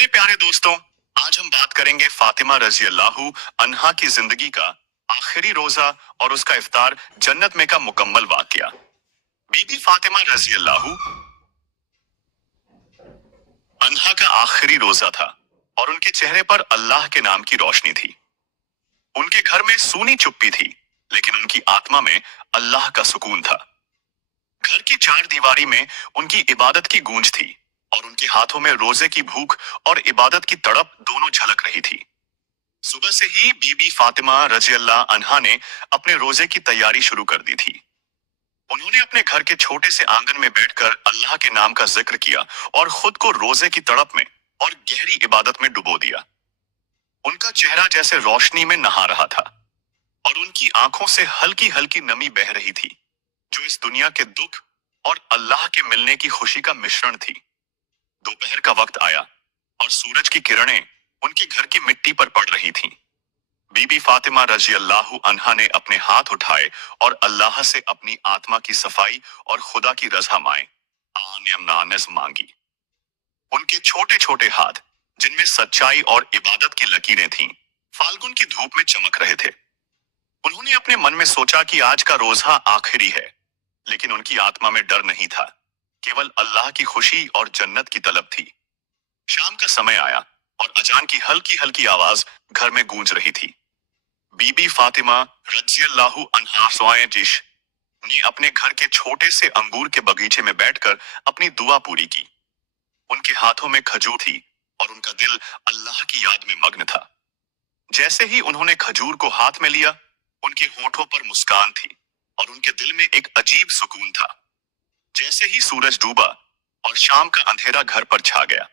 मेरे प्यारे दोस्तों, आज हम बात करेंगे फातिमा रजी अल्लाहु अन्हा की जिंदगी का आखिरी रोजा और उसका इफ्तार जन्नत में का मुकम्मल वाकया। बीबी फातिमा रजी अल्लाहु अन्हा का आखिरी रोजा था और उनके चेहरे पर अल्लाह के नाम की रोशनी थी। उनके घर में सूनी चुप्पी थी, लेकिन उनकी आत्मा में अल्लाह का सुकून था। घर की चार दीवारी में उनकी इबादत की गूंज थी और उनके हाथों में रोजे की भूख और इबादत की तड़प दोनों झलक रही थी। सुबह से ही बीबी फातिमा रजी अल्लाह अन्हा ने अपने रोजे की तैयारी शुरू कर दी थी। उन्होंने अपने घर के छोटे से आंगन में बैठकर अल्लाह के नाम का जिक्र किया और खुद को रोजे की तड़प में और गहरी इबादत में डुबो दिया। उनका चेहरा जैसे रोशनी में नहा रहा था और उनकी आंखों से हल्की हल्की नमी बह रही थी, जो इस दुनिया के दुख और अल्लाह के मिलने की खुशी का मिश्रण थी। दोपहर का वक्त आया और सूरज की किरणें उनके घर की मिट्टी पर पड़ रही थीं। बीबी फातिमा रजी अल्लाहु अन्हा ने अपने हाथ उठाए और अल्लाह से अपनी आत्मा की सफाई और खुदा की रज़ा मांगी। उनके छोटे छोटे हाथ, जिनमें सच्चाई और इबादत की लकीरें थीं, फाल्गुन की धूप में चमक रहे थे। उन्होंने अपने मन में सोचा कि आज का रोजा आखिरी है, लेकिन उनकी आत्मा में डर नहीं था, केवल अल्लाह की खुशी और जन्नत की तलब थी। शाम का समय आया और अजान की हल्की हल्की आवाज घर में गूंज रही थी। बीबी फातिमा रज़ियल्लाहु अन्हा जिश ने अपने घर के छोटे से अंगूर के बगीचे में बैठकर अपनी दुआ पूरी की। उनके हाथों में खजूर थी और उनका दिल अल्लाह की याद में मग्न था। जैसे ही उन्होंने खजूर को हाथ में लिया, उनके होठों पर मुस्कान थी और उनके दिल में एक अजीब सुकून था। जैसे ही सूरज डूबा और शाम का अंधेरा घर पर छा गया,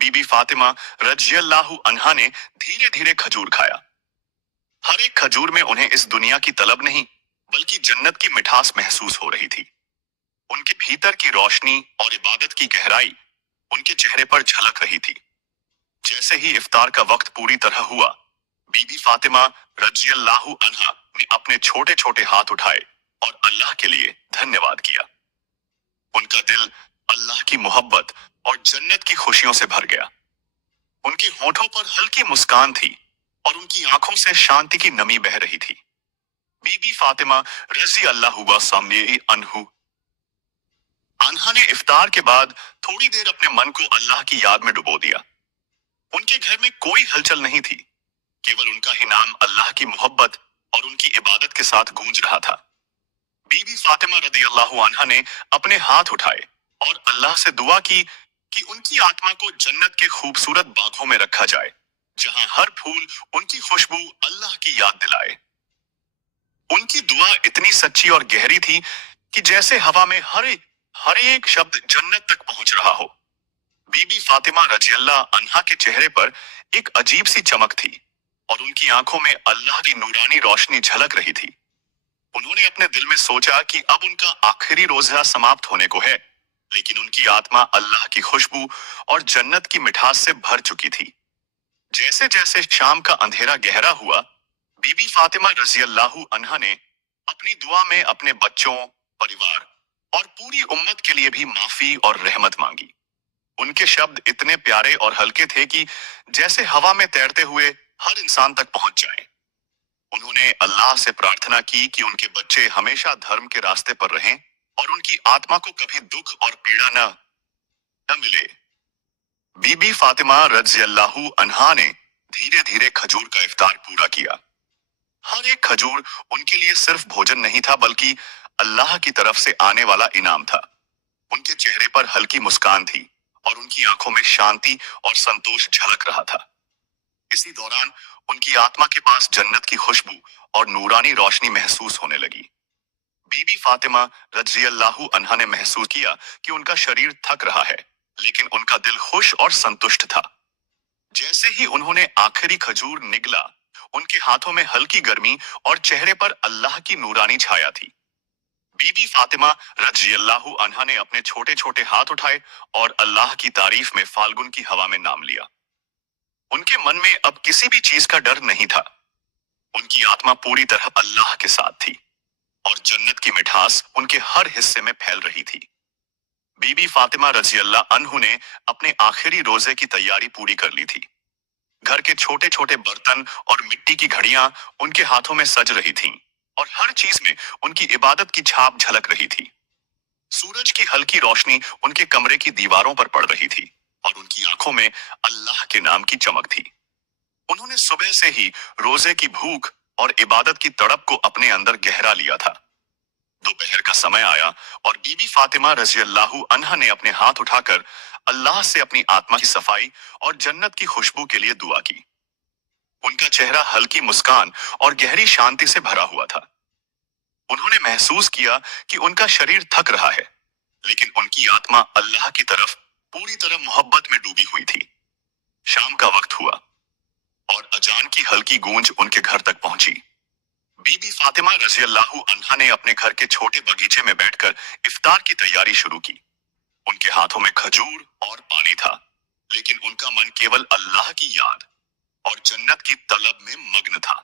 बीबी फातिमा रज़ियल्लाहु अन्हा ने धीरे धीरे खजूर खाया। हर एक खजूर में उन्हें इस दुनिया की तलब नहीं, बल्कि जन्नत की मिठास महसूस हो रही थी। उनके भीतर की रोशनी और इबादत की गहराई उनके चेहरे पर झलक रही थी। जैसे ही इफ्तार का वक्त पूरी तरह हुआ, बीबी फातिमा रज़ियल्लाहु अन्हा ने अपने छोटे छोटे हाथ उठाए और अल्लाह के लिए धन्यवाद किया। उनका दिल अल्लाह की मोहब्बत और जन्नत की खुशियों से भर गया। उनके होठों पर हल्की मुस्कान थी और उनकी आंखों से शांति की नमी बह रही थी। बीबी फातिमा रजी अल्लाहु अन्हु अन्हा ने इफ्तार के बाद थोड़ी देर अपने मन को अल्लाह की याद में डुबो दिया। उनके घर में कोई हलचल नहीं थी, केवल उनका ही नाम अल्लाह की मोहब्बत और उनकी इबादत के साथ गूंज रहा था। बीबी फातिमा रज़ियल्लाहु अन्हा ने अपने हाथ उठाए और अल्लाह से दुआ की कि उनकी आत्मा को जन्नत के खूबसूरत बागों में रखा जाए, जहां हर फूल उनकी खुशबू अल्लाह की याद दिलाए। उनकी दुआ इतनी सच्ची और गहरी थी कि जैसे हवा में हर एक शब्द जन्नत तक पहुंच रहा हो। बीबी फातिमा रज़ियल्लाहु अन्हा के चेहरे पर एक अजीब सी चमक थी और उनकी आंखों में अल्लाह की नूरानी रोशनी झलक रही थी। उन्होंने अपने दिल में सोचा कि अब उनका आखिरी रोजा समाप्त होने को है, लेकिन उनकी आत्मा अल्लाह की खुशबू और जन्नत की मिठास से भर चुकी थी। जैसे जैसे शाम का अंधेरा गहरा हुआ, बीबी फातिमा रज़ियल्लाहु अन्हा ने अपनी दुआ में अपने बच्चों, परिवार और पूरी उम्मत के लिए भी माफी और रहमत मांगी। उनके शब्द इतने प्यारे और हल्के थे कि जैसे हवा में तैरते हुए हर इंसान तक पहुंच जाएं। उन्होंने अल्लाह से प्रार्थना की कि उनके बच्चे हमेशा धर्म के रास्ते पर रहें और उनकी आत्मा को कभी दुख और पीड़ा न मिले। बीबी फातिमा रज़ियल्लाहु अन्हा ने धीरे धीरे खजूर का इफ्तार पूरा किया। हर एक खजूर उनके लिए सिर्फ भोजन नहीं था, बल्कि अल्लाह की तरफ से आने वाला इनाम था। उनके चेहरे पर हल्की मुस्कान थी और उनकी आंखों में शांति और संतोष झलक रहा था। इसी दौरान उनकी आत्मा के पास जन्नत की खुशबू और नूरानी रोशनी महसूस होने लगी। बीबी फातिमा रज़ियल्लाहु अन्हा ने महसूस किया कि उनका शरीर थक रहा है, लेकिन उनका दिल खुश और संतुष्ट था। जैसे ही उन्होंने आखिरी खजूर निगला, उनके हाथों में हल्की गर्मी और चेहरे पर अल्लाह की नूरानी छाया थी। बीबी फातिमा रज़ियल्लाहु अन्हा ने अपने छोटे छोटे हाथ उठाए और अल्लाह की तारीफ में फाल्गुन की हवा में नाम लिया। उनके मन में अब किसी भी चीज का डर नहीं था। उनकी आत्मा पूरी तरह अल्लाह के साथ थी और जन्नत की मिठास उनके हर हिस्से में फैल रही थी। बीबी फातिमा रजी अल्लाह अन्हु ने अपने आखिरी रोजे की तैयारी पूरी कर ली थी। घर के छोटे छोटे बर्तन और मिट्टी की घड़ियां उनके हाथों में सज रही थीं, और हर चीज में उनकी इबादत की छाप झलक रही थी। सूरज की हल्की रोशनी उनके कमरे की दीवारों पर पड़ रही थी, और उनकी आंखों में अल्लाह के नाम की चमक थी। उन्होंने सुबह से ही रोजे की भूख और इबादत की तड़प को अपने अंदर गहरा लिया था। दोपहर का समय आया और बीबी फातिमा रजी अल्लाह अन्हा ने अपने हाथ उठाकर अल्लाह से अपनी आत्मा की सफाई और जन्नत की खुशबू के लिए दुआ की। उनका चेहरा हल्की मुस्कान और गहरी शांति से भरा हुआ था। उन्होंने महसूस किया कि उनका शरीर थक रहा है, लेकिन उनकी आत्मा अल्लाह की तरफ पूरी तरह मोहब्बत में डूबी हुई थी। शाम का वक्त हुआ और अजान की हल्की गूंज उनके घर तक पहुंची। बीबी फातिमा रजी अल्लाह अन्हा ने अपने घर के छोटे बगीचे में बैठकर इफ्तार की तैयारी शुरू की। उनके हाथों में खजूर और पानी था, लेकिन उनका मन केवल अल्लाह की याद और जन्नत की तलब में मग्न था।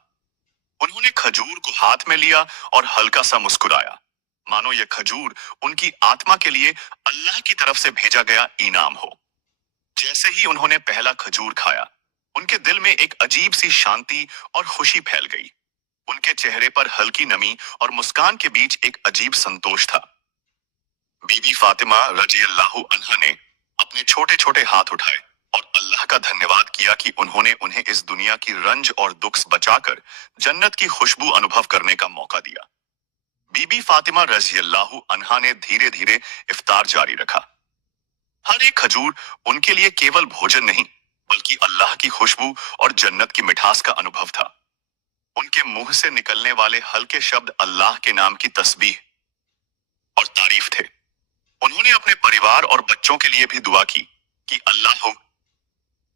उन्होंने खजूर को हाथ में लिया और हल्का सा मुस्कुराया, मानो यह खजूर उनकी आत्मा के लिए अल्लाह की तरफ से भेजा गया इनाम हो। जैसे ही उन्होंने पहला खजूर खाया, उनके दिल में एक अजीब सी शांति और खुशी फैल गई। उनके चेहरे पर हल्की नमी और मुस्कान के बीच एक अजीब संतोष था। बीबी फातिमा रजी अल्लाह अन्हा ने अपने छोटे छोटे हाथ उठाए और अल्लाह का धन्यवाद किया कि उन्होंने उन्हें इस दुनिया की रंज और दुख से बचाकर जन्नत की खुशबू अनुभव करने का मौका दिया। बीबी फातिमा रजी अल्लाह अन्हा ने धीरे धीरे इफ्तार जारी रखा। हर एक खजूर उनके लिए केवल भोजन नहीं, बल्कि अल्लाह की खुशबू और जन्नत की मिठास का अनुभव था। उनके मुंह से निकलने वाले हल्के शब्द अल्लाह के नाम की तस्बीह और तारीफ थे। उन्होंने अपने परिवार और बच्चों के लिए भी दुआ की कि अल्लाह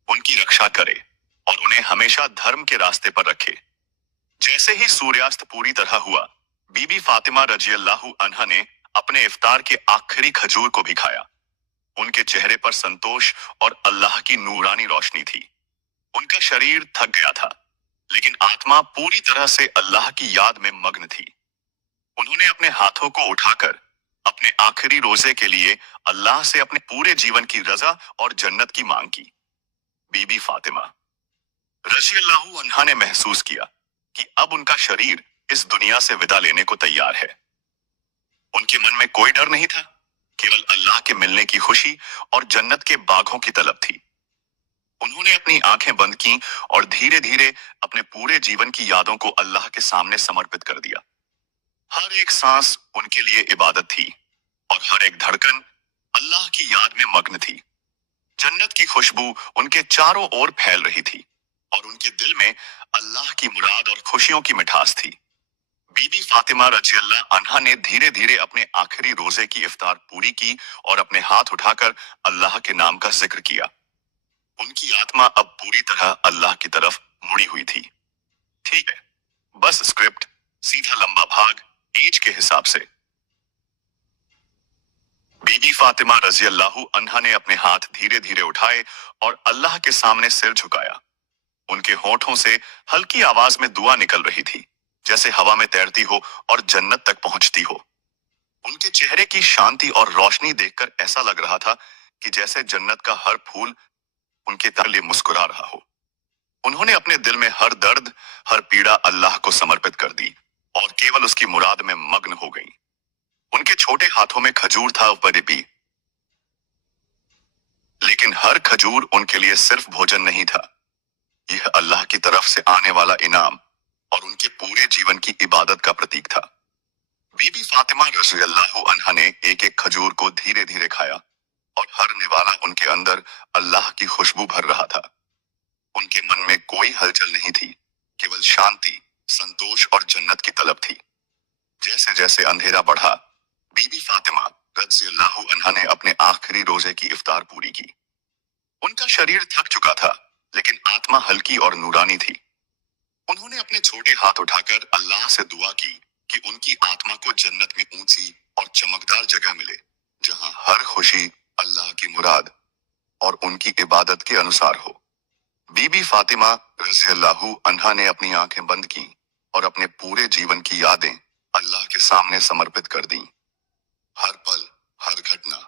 उनकी रक्षा करे और उन्हें हमेशा धर्म के रास्ते पर रखे। जैसे ही सूर्यास्त पूरी तरह हुआ, बीबी फातिमा रजी अल्लाह अन्हा ने अपने इफ्तार के आखिरी खजूर को भी खाया। उनके चेहरे पर संतोष और अल्लाह की नूरानी रोशनी थी। उनका शरीर थक गया था, लेकिन आत्मा पूरी तरह से अल्लाह की याद में मग्न थी। उन्होंने अपने हाथों को उठाकर अपने आखिरी रोजे के लिए अल्लाह से अपने पूरे जीवन की रजा और जन्नत की मांग की। बीबी फातिमा रजी अल्लाह अन्हा ने महसूस किया कि अब उनका शरीर इस दुनिया से विदा लेने को तैयार है। उनके मन में कोई डर नहीं था, केवल अल्लाह के मिलने की खुशी और जन्नत के बागों की तलब थी। उन्होंने अपनी आंखें बंद की और धीरे धीरे अपने पूरे जीवन की यादों को अल्लाह के सामने समर्पित कर दिया। हर एक सांस उनके लिए इबादत थी, और हर एक धड़कन अल्लाह की याद में मग्न थी। जन्नत की खुशबू उनके चारों ओर फैल रही थी, और उनके दिल में अल्लाह की मुराद और खुशियों की मिठास थी। बीबी फातिमा रजी अल्लाह अन्हा ने धीरे धीरे अपने आखिरी रोजे की इफ्तार पूरी की और अपने हाथ उठाकर अल्लाह के नाम का जिक्र किया। उनकी आत्मा अब पूरी तरह अल्लाह की तरफ मुड़ी हुई थी। ठीक है, बस स्क्रिप्ट सीधा लंबा भाग एज के हिसाब से। बीबी फातिमा रजी अल्लाह अन्हा ने अपने हाथ धीरे धीरे उठाए और अल्लाह के सामने सिर झुकाया। उनके होठों से हल्की आवाज में दुआ निकल रही थी, जैसे हवा में तैरती हो और जन्नत तक पहुंचती हो। उनके चेहरे की शांति और रोशनी देखकर ऐसा लग रहा था कि जैसे जन्नत का हर फूल उनके लिए मुस्कुरा रहा हो। उन्होंने अपने दिल में हर दर्द, हर पीड़ा अल्लाह को समर्पित कर दी और केवल उसकी मुराद में मग्न हो गई। उनके छोटे हाथों में खजूर था बड़े भी, लेकिन हर खजूर उनके लिए सिर्फ भोजन नहीं था। यह अल्लाह की तरफ से आने वाला इनाम और उनके पूरे जीवन की इबादत का प्रतीक था। बीबी फातिमा रज़ी अल्लाह अन्हा ने एक एक खजूर को धीरे धीरे खाया, और हर निवाला उनके अंदर अल्लाह की खुशबू भर रहा था। उनके मन में कोई हलचल नहीं थी, केवल शांति, संतोष और जन्नत की तलब थी। जैसे जैसे अंधेरा बढ़ा, बीबी फातिमा रज़ी अल्लाह अन्हा ने अपने आखिरी रोजे की इफ्तार पूरी की। उनका शरीर थक चुका था, लेकिन आत्मा हल्की और नूरानी थी। उन्होंने अपने छोटे हाथ उठाकर अल्लाह से दुआ की कि उनकी आत्मा को जन्नत में ऊंची और चमकदार जगह मिले, जहां हर खुशी अल्लाह की मुराद और उनकी इबादत के अनुसार हो। बीबी फातिमा रज़ी अल्लाह अन्हा ने अपनी आंखें बंद की और अपने पूरे जीवन की यादें अल्लाह के सामने समर्पित कर दी। हर पल, हर घटना,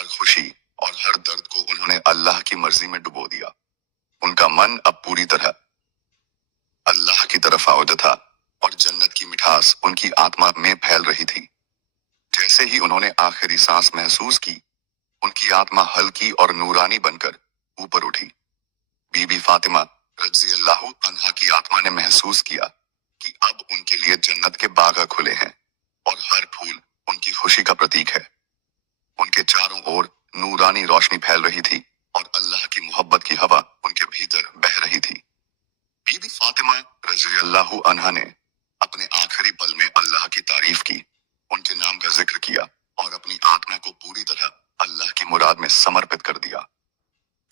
हर खुशी और हर दर्द को उन्होंने अल्लाह की मर्जी में डुबो दिया। उनका मन अब पूरी तरह अल्लाह की तरफ आउद था और जन्नत की मिठास उनकी आत्मा में फैल रही थी। जैसे ही उन्होंने आखिरी सांस महसूस की, उनकी आत्मा हल्की और नूरानी बनकर ऊपर उठी। बीबी फातिमा रज़ी अल्लाह अन्हा की आत्मा ने महसूस किया कि अब उनके लिए जन्नत के बाग खुले हैं और हर फूल उनकी खुशी का प्रतीक है। उनके चारों ओर नूरानी रोशनी फैल रही थी और अल्लाह की मोहब्बत की हवा उनके भीतर बह रही थी। बीबी फातिमा रज़ी अल्लाह अन्हा ने अपने आखिरी पल में अल्लाह की तारीफ की, उनके नाम का जिक्र किया और अपनी आत्मा को पूरी तरह अल्लाह की मुराद में समर्पित कर दिया।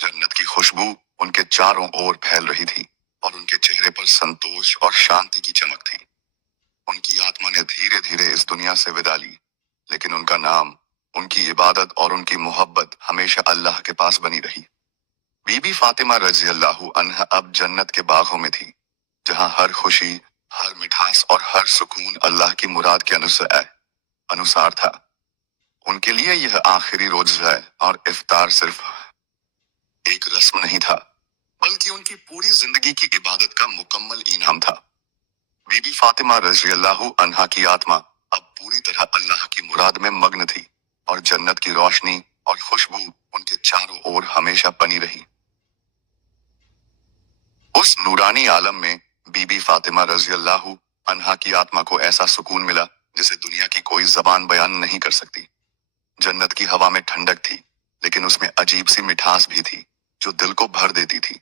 जन्नत की खुशबू उनके चारों ओर फैल रही थी और उनके चेहरे पर संतोष और शांति की चमक थी। उनकी आत्मा ने धीरे धीरे इस दुनिया से विदा ली, लेकिन उनका नाम, उनकी इबादत और उनकी मोहब्बत हमेशा अल्लाह के पास बनी रही। बीबी फातिमा रज़ी अल्लाह अन्हा अब जन्नत के बागों में थी, जहां हर खुशी, हर मिठास और हर सुकून अल्लाह की मुराद के अनुसार था। उनके लिए यह आखिरी रोज़ा और इफ्तार सिर्फ एक रस्म नहीं था, बल्कि उनकी पूरी जिंदगी की इबादत का मुकम्मल इनाम था। बीबी फातिमा रज़ी अल्लाह अन्हा की आत्मा अब पूरी तरह अल्लाह की मुराद में मग्न थी और जन्नत की रोशनी और खुशबू उनके चारों ओर हमेशा बनी रही। उस नूरानी आलम में बीबी फातिमा रज़ी अल्लाह अन्हा की आत्मा को ऐसा सुकून मिला जिसे दुनिया की कोई जबान बयान नहीं कर सकती। जन्नत की हवा में ठंडक थी, लेकिन उसमें अजीब सी मिठास भी थी जो दिल को भर देती थी।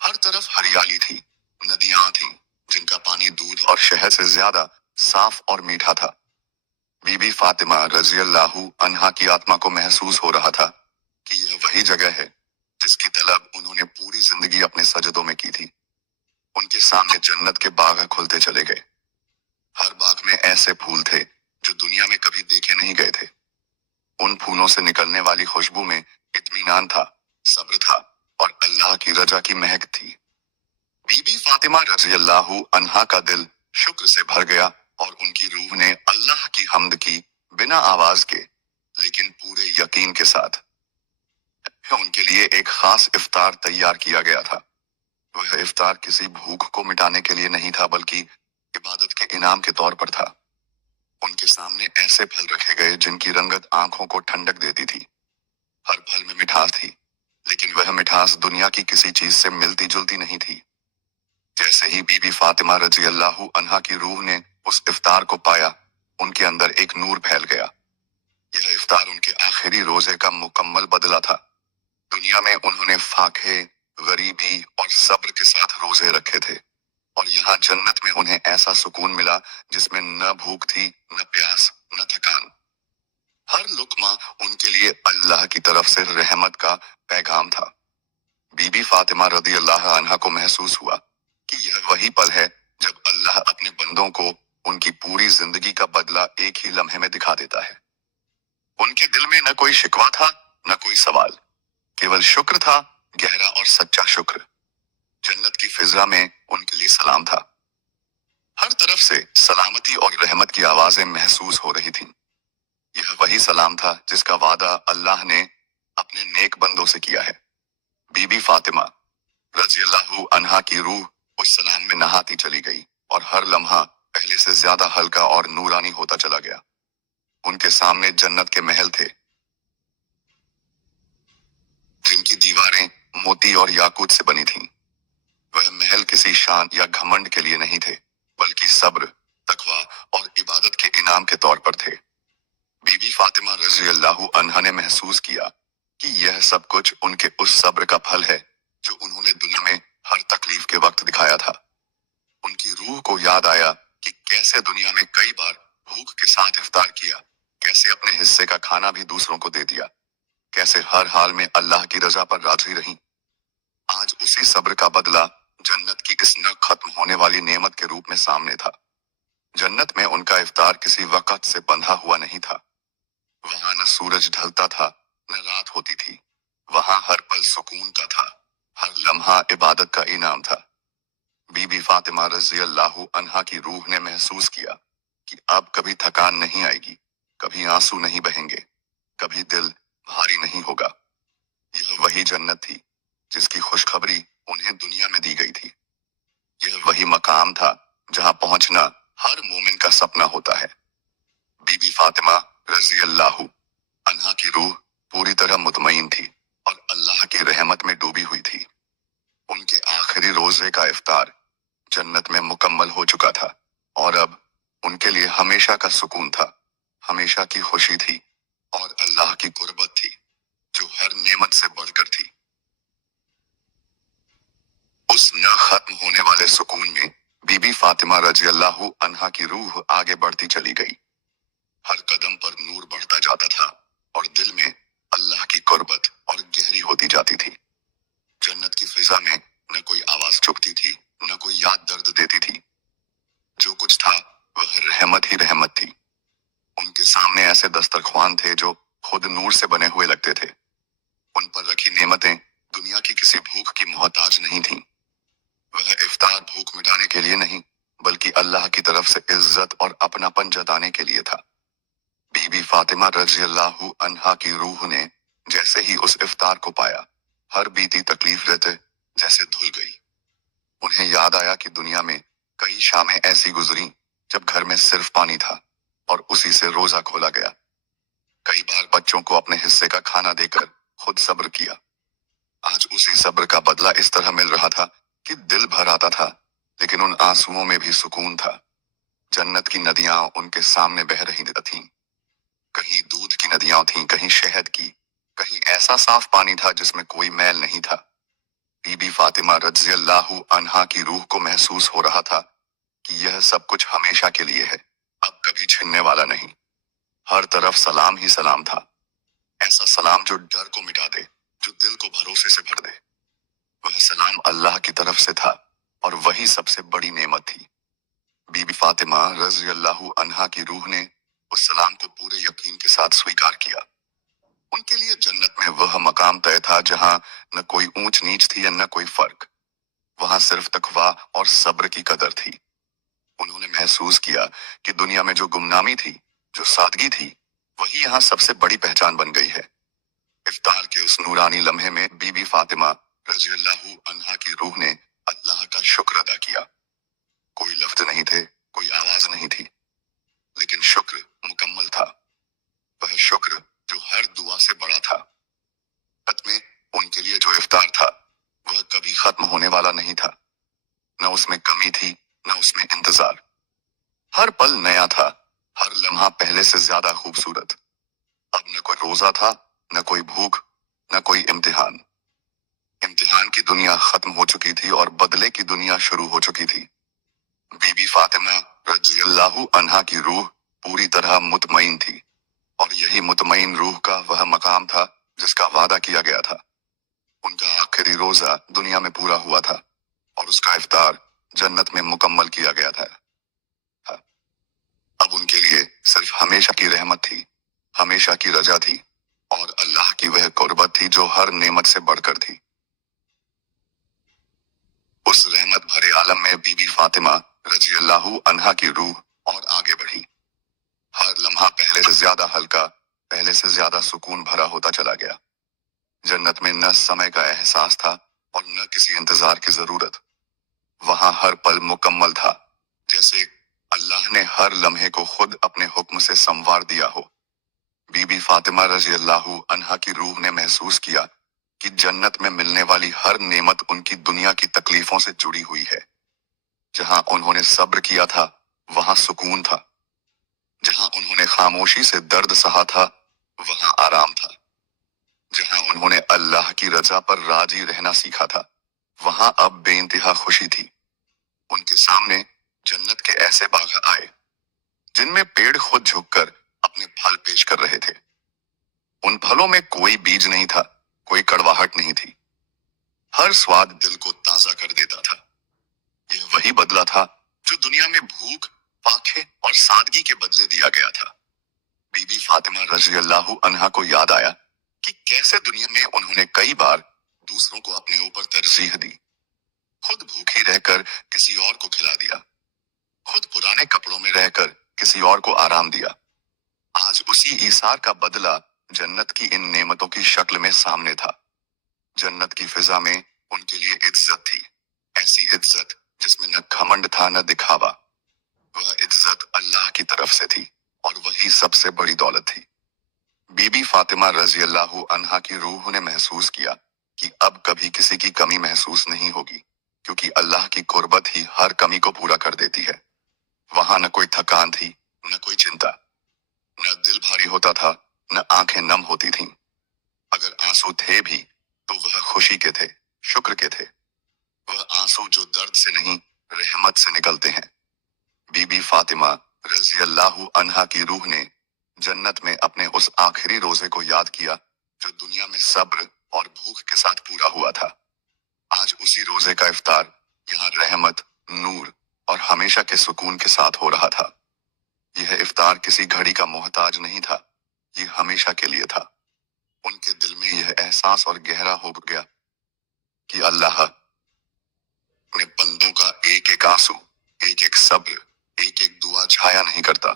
हर तरफ हरियाली थी, नदियां थीं, जिनका पानी दूध और शहद से ज्यादा साफ और मीठा था। बीबी फातिमा रज़ी अल्लाह अन्हा की आत्मा को महसूस हो रहा था कि यह वही जगह है जिसकी तलब उन्होंने पूरी जिंदगी अपने सजदों में की थी। उनके सामने जन्नत के बाग खुलते चले गए। हर बाग में ऐसे फूल थे जो दुनिया में कभी देखे नहीं गए थे। उन फूलों से निकलने वाली खुशबू में इत्मीनान था, सब्र था और अल्लाह की रजा की महक थी। बीबी फातिमा रज़ी अल्लाह अन्हा का दिल शुक्र से भर गया और उनकी रूह ने अल्लाह की हम्द की, बिना आवाज के लेकिन पूरे यकीन के साथ। उनके लिए एक खास इफ्तार तैयार किया गया था। वह इफ्तार किसी भूख को मिटाने के लिए नहीं था, बल्कि इबादत के इनाम के तौर पर था। उनके सामने ऐसे फल रखे गए जिनकी रंगत आंखों को ठंडक देती थी। हर फल में मिठास थी, लेकिन वह मिठास दुनिया की किसी चीज से मिलती जुलती नहीं थी। जैसे ही बीबी फातिमा रज़ी अल्लाह अन्हा की रूह ने उस इफ्तार को पाया, उनके अंदर एक नूर फैल गया। यह इफ्तार उनके आखिरी रोजे का मुकम्मल बदला था। दुनिया में उन्होंने फाके, गरीबी और सब्र के साथ रोजे रखे थे, और यहाँ जन्नत में उन्हें ऐसा सुकून मिला जिसमें न भूख थी, न प्यास, न थकान। हर लुक्मा उनके लिए अल्लाह की तरफ से रहमत का पैगाम था। बीबी फातिमा रज़ी अल्लाह अन्हा को महसूस हुआ कि यह वही पल है जब अल्लाह अपने बंदों को उनकी पूरी जिंदगी का बदला एक ही लम्हे में दिखा देता है। उनके दिल में न कोई शिकवा था, न कोई सवाल, केवल शुक्र था, गहरा और सच्चा शुक्र। जन्नत की फिजा में उनके लिए सलाम था। हर तरफ से सलामती और रहमत की आवाजें महसूस हो रही थीं। यह वही सलाम था जिसका वादा अल्लाह ने अपने नेक बंदों से किया है। बीबी फातिमा रज़ी अल्लाह अन्हा की रूह उस सलाम में नहाती चली गई और हर लम्हा पहले से ज्यादा हल्का और नूरानी होता चला गया। उनके सामने जन्नत के महल थे, जिनकी दीवारें मोती और याकूत से बनी थीं। वह महल किसी शान या घमंड के लिए नहीं थे, बल्कि सब्र, तकवा और इबादत के इनाम के तौर पर थे। बीबी फातिमा रज़ी अल्लाह अन्हा ने महसूस किया कि यह सब कुछ उनके उस सब्र का फल है जो उन्होंने दुनिया में हर तकलीफ के वक्त दिखाया था। उनकी रूह को याद आया कि कैसे दुनिया में कई बार भूख के साथ इफ्तार किया, कैसे अपने हिस्से का खाना भी दूसरों को दे दिया, कैसे हर हाल में अल्लाह की रजा पर राजी रही। आज उसी सब्र का बदला जन्नत की इस न खत्म होने वाली नेमत के रूप में सामने था। जन्नत में उनका इफ्तार किसी वक़्त से बंधा हुआ नहीं था। वहां न सूरज ढलता था, न रात होती थी। वहां हर पल सुकून का था, हर लम्हा इबादत का इनाम था। बीबी फातिमा रज़ी अल्लाह अन्हा की रूह ने महसूस किया कि अब कभी थकान नहीं आएगी, कभी आंसू नहीं बहेंगे, कभी दिल भारी नहीं होगा। यह वही जन्नत थी जिसकी खुशखबरी उन्हें दुनिया में दी गई थी। यह वही मकाम था जहां पहुंचना हर मोमिन का सपना होता है। बीबी फातिमा रजी अल्लाह अन्हा की रूह पूरी तरह मुतमईन थी और अल्लाह की रहमत में डूबी हुई थी। उनके आखिरी रोजे का इफ्तार जन्नत में मुकम्मल हो चुका था और अब उनके लिए हमेशा का सुकून था, हमेशा की खुशी थी और अल्लाह की कुर्बत थी जो हर नेमत से बढ़कर थी। उस न खत्म होने वाले सुकून में बीबी फातिमा रजी अल्लाह अन्हा की रूह आगे बढ़ती चली गई। हर कदम पर नूर बढ़ता जाता था और दिल में अल्लाह की कुर्बत और गहरी होती जाती थी। जन्नत की फिजा में न कोई आवाज चुभती थी, न कोई याद दर्द देती थी। जो कुछ था वह रहमत ही रहमत थी। उनके सामने ऐसे दस्तरख्वान थे जो खुद नूर से बने हुए लगते थे। उन पर रखी नेमतें दुनिया की किसी भूख की मोहताज नहीं थीं। वह इफ्तार भूख मिटाने के लिए नहीं, बल्कि अल्लाह की तरफ से इज्जत और अपनापन जताने के लिए था। बीबी फातिमा रजी अल्लाह अन्हा की रूह ने जैसे ही उस इफ्तार को पाया, हर बीती तकलीफ रहते जैसे धुल गई। उन्हें याद आया कि दुनिया में कई शामें ऐसी गुजरी जब घर में सिर्फ पानी था और उसी से रोजा खोला गया। कई बार बच्चों को अपने हिस्से का खाना देकर खुद सब्र किया। आज उसी सब्र का बदला इस तरह मिल रहा था कि दिल भर आता था, लेकिन उन आंसुओं में भी सुकून था। जन्नत की नदियां उनके सामने बह रही थीं। कहीं दूध की नदियां थीं, कहीं शहद की, कहीं ऐसा साफ पानी था जिसमें कोई मैल नहीं था। बीबी फातिमा रज़ी अल्लाह अन्हा की रूह को महसूस हो रहा था कि यह सब कुछ हमेशा के लिए है, अब कभी छिनने वाला नहीं। हर तरफ सलाम ही सलाम था, ऐसा सलाम जो डर को मिटा दे, जो दिल को भरोसे से भर दे। वह सलाम अल्लाह की तरफ से था और वही सबसे बड़ी नेमत थी। बीबी फातिमा रज़ी अल्लाह अन्हा की रूह ने उस सलाम को पूरे यकीन के साथ स्वीकार किया। उनके लिए जन्नत में वह मकाम तय था जहां न कोई ऊंच नीच थी न कोई फर्क। वहां सिर्फ तकवा और सब्र की कदर थी। उन्होंने महसूस किया कि दुनिया में जो गुमनामी थी, जो सादगी थी, वही यहाँ सबसे बड़ी पहचान बन गई है। इफ्तार के उस नूरानी लम्हे में बीबी फातिमा रज़ी अल्लाह अन्हा की रूह ने अल्लाह का शुक्र अदा किया। कोई लफ्ज नहीं थे, कोई आवाज नहीं थी, लेकिन शुक्र मुकम्मल था। वह शुक्र जो हर दुआ से बड़ा था। सच में उनके लिए जो इफ्तार था वह कभी खत्म होने वाला नहीं था। न उसमें कमी थी, न उसमें इंतजार। हर पल नया था, हर लम्हा पहले से ज्यादा खूबसूरत। अब न कोई रोजा था, न कोई भूख, न कोई इम्तिहान। इम्तिहान की दुनिया खत्म हो चुकी थी और बदले की दुनिया शुरू हो चुकी थी। बीबी फातिमा रज़ी अल्लाह अन्हा की रूह पूरी तरह मुतमईन थी और यही मुतमईन रूह का वह मकाम था जिसका वादा किया गया था। उनका आखिरी रोजा दुनिया में पूरा हुआ था और उसका इफ्तार जन्नत में मुकम्मल किया गया था। अब उनके लिए सिर्फ हमेशा की रहमत थी, हमेशा की रजा थी और अल्लाह की वह कुर्बत थी जो हर नेमत से बढ़कर थी। उस रहमत भरे आलम में बीबी फातिमा रज़ी अल्लाह अन्हा की रूह और आगे बढ़ी। हर लम्हा पहले से ज्यादा हल्का, पहले से ज्यादा सुकून भरा होता चला गया। जन्नत में न समय का एहसास था और न किसी इंतजार की जरूरत। वहां हर पल मुकम्मल था, जैसे अल्लाह ने हर लम्हे को खुद अपने हुक्म से संवार दिया हो। बीबी फातिमा रज़ी अल्लाह अन्हा की रूह ने महसूस किया कि जन्नत में मिलने वाली हर नेमत उनकी दुनिया की तकलीफों से जुड़ी हुई है। जहां उन्होंने सब्र किया था, वहां सुकून था। जहां उन्होंने खामोशी से दर्द सहा था, वहां आराम था। जहां उन्होंने अल्लाह की रजा पर राजी रहना सीखा था, वहां अब बेइंतहा खुशी थी। उनके सामने जन्नत के ऐसे बाग आए जिनमें पेड़ खुद झुककर अपने फल पेश कर रहे थे। उन फलों में कोई बीज नहीं था, कोई कड़वाहट नहीं थी। हर स्वाद दिल को ताजा कर देता था। यह वही बदला था जो दुनिया में भूख, फाके और सादगी के बदले दिया गया था। बीबी फातिमा रज़ी अल्लाह अन्हा को याद आया कि कैसे दुनिया में उन्होंने कई बार दूसरों को अपने ऊपर तरजीह दी। खुद भूखी रहकर किसी और को खिला दिया, खुद पुराने कपड़ों में रहकर किसी और को आराम दिया। आज उसी ईसार का बदला जन्नत की इन नेमतों की शक्ल में सामने था। जन्नत की फिजा में उनके लिए इज्जत थी, ऐसी इज्जत जिसमें न घमंड था न दिखावा। वह इज्जत अल्लाह की तरफ से थी और वही सबसे बड़ी दौलत थी। बीबी फातिमा रजी अल्लाह अन्हा की रूह ने महसूस किया कि अब कभी किसी की कमी महसूस नहीं होगी, क्योंकि अल्लाह की कुर्बत ही हर कमी को पूरा कर देती है। वहां न कोई थकान थी, न कोई चिंता, न दिल भारी होता था, न आंखें नम होती थीं। अगर आंसू थे भी तो वह खुशी के थे, शुक्र के थे। वह आंसू जो दर्द से नहीं, रहमत से निकलते हैं। बीबी फातिमा रजी अल्लाह अन्हा की रूह ने जन्नत में अपने उस आखिरी रोजे को याद किया जो दुनिया में सब्र और भूख के साथ पूरा हुआ था। आज उसी रोजे का इफ्तार यहाँ रहमत, नूर और हमेशा के सुकून के साथ हो रहा था। यह इफ्तार किसी घड़ी का मोहताज नहीं था, ये हमेशा के लिए था। उनके दिल में यह एहसास और गहरा हो गया कि अल्लाह अपने बंदों का एक एक आंसू, एक एक सब्र, एक एक दुआ छाया नहीं करता।